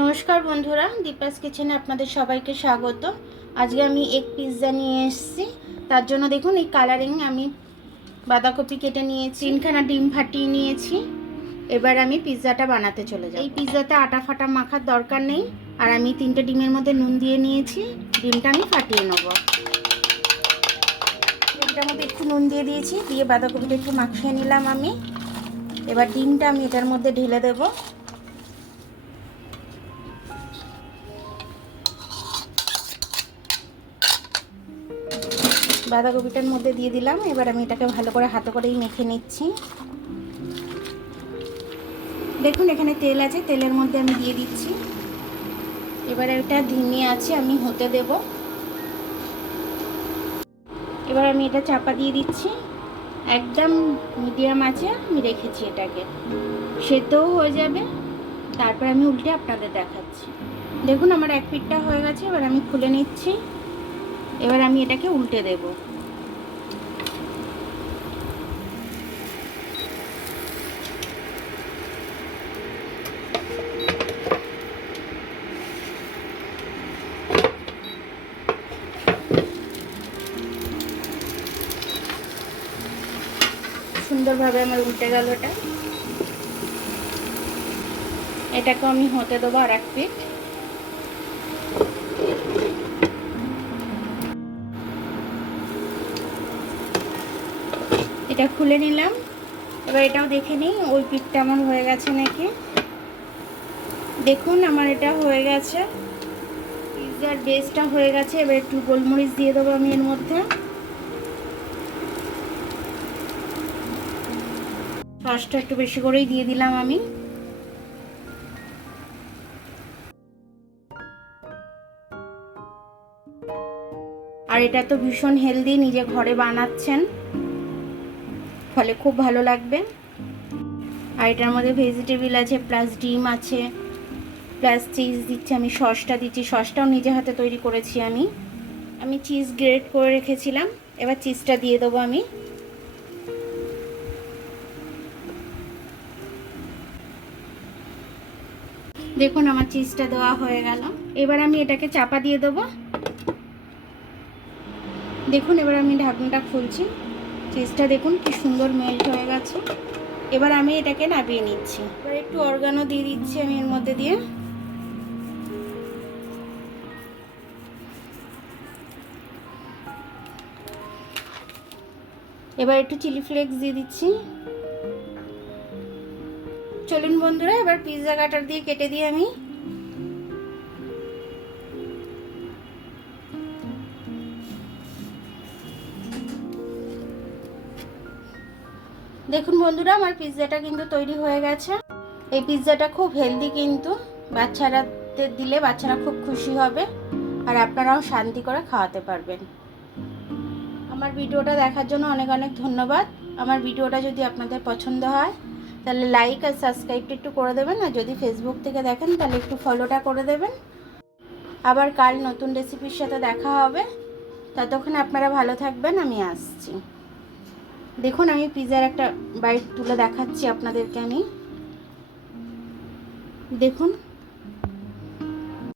নমস্কার বন্ধুরা, দীপাস কিচেনে আপনাদের সবাইকে স্বাগত। আজকে আমি এগ পিৎজা নিয়ে এসেছি। তার জন্য দেখুন এই কালারিং আমি বাঁধাকপি কেটে নিয়েছি, 3খানা ডিম ফাটিয়ে নিয়েছি। এবার আমি পিৎজাটা বানাতে চলে যাব। এই পিৎজাতে আটা ফাটা মাখার দরকার নেই। আর আমি 3টে ডিমের মধ্যে নুন দিয়ে নিয়েছি। ডিমটা আমি ফাটিয়ে নেব। ডিমটার মধ্যে একটু নুন দিয়ে দিয়েছি, দিয়ে বাঁধাকপিটা একটু মাখিয়ে নিলাম আমি। এবার ডিমটা আমি এটার মধ্যে ঢেলে দেবো। বাঁধাকপিটার মধ্যে দিয়ে দিলাম। এবার আমি এটাকে ভালো করে হাতে করেই মেখে নিচ্ছি। দেখুন এখানে তেল আছে, তেলের মধ্যে আমি দিয়ে দিচ্ছি। এবার এটা ধিমে আছে আমি হতে দেব। এবার আমি এটা চাপা দিয়ে দিচ্ছি। একদম মিডিয়াম আছে আমি রেখেছি, এটাকে সেদ্ধও হয়ে যাবে। তারপর আমি উল্টে আপনাদের দেখাচ্ছি। দেখুন আমার এক পিঠটা হয়ে গেছে। এবার আমি খুলে নিচ্ছি। এবার আমি এটাকে উল্টে দেবো। সুন্দরভাবে আমার উল্টে গেল এটা। এটাকে আমি হতে দেবো আর এক পিঠ। এটা খুলে নিলাম। এবার এটাও দেখে নিই ওই পিঠটা আমার হয়ে গেছে নাকি। দেখুন আমার এটা হয়ে গেছে, পিৎজার বেসটা হয়ে গেছে। এবার একটু গোলমরিচ দিয়ে দেবো আমি এর মধ্যে। সসটা একটু বেশি করেই দিয়ে দিলাম আমি। আর এটা তো ভীষণ হেলদি, নিজে ঘরে বানাচ্ছেন, ফলে খুব ভালো লাগবে। আর এটার মধ্যে ভেজিটেবল আছে, প্লাস ডিম আছে, প্লাস চিজ দিচ্ছি আমি। সসটা দিচ্ছি, সসটাও নিজে হাতে তৈরি করেছি আমি চিজ গ্রেট করে রেখেছিলাম। এবার চিজটা দিয়ে দেবো আমি। দেখুন আমার চিজটা দেওয়া হয়ে গেল। এবার আমি এটাকে চাপা দিয়ে দেবো। দেখুন এবার আমি ঢাকনাটা খুলছি। চিজটা দেখুন কি সুন্দর মেল্ট হয়ে গেছে। এবার আমি এটাকে নামিয়ে নিচ্ছি। এবার একটু অরগানো দিয়ে দিচ্ছি আমি এর মধ্যে দিয়ে। এবার একটু চিলি ফ্লেক্স দিয়ে দিচ্ছি। চলুন বন্ধুরা, এবার পিৎজা কাটার দিয়ে কেটে দিই আমি। দেখুন বন্ধুরা আমার পিৎজাটা কিন্তু তৈরি হয়ে গেছে। এই পিৎজাটা খুব হেলদি, কিন্তু বাচ্চারাদের দিলে বাচ্চারা খুব খুশি হবে। আর আপনারাও শান্তি করে খাওয়াতে পারবেন। আমার ভিডিওটা দেখার জন্য অনেক অনেক ধন্যবাদ। আমার ভিডিওটা যদি আপনাদের পছন্দ হয় তাহলে লাইক আর সাবস্ক্রাইবটা একটু করে দেবেন। আর যদি ফেসবুক থেকে দেখেন তাহলে একটু ফলোটা করে দেবেন। আবার কাল নতুন রেসিপির সাথে দেখা হবে। ততক্ষণ আপনারা ভালো থাকবেন, আমি আসছি। দেখুন আমি পিৎজার একটা বাইট তুলে দেখাচ্ছি আপনাদেরকে আমি। দেখুন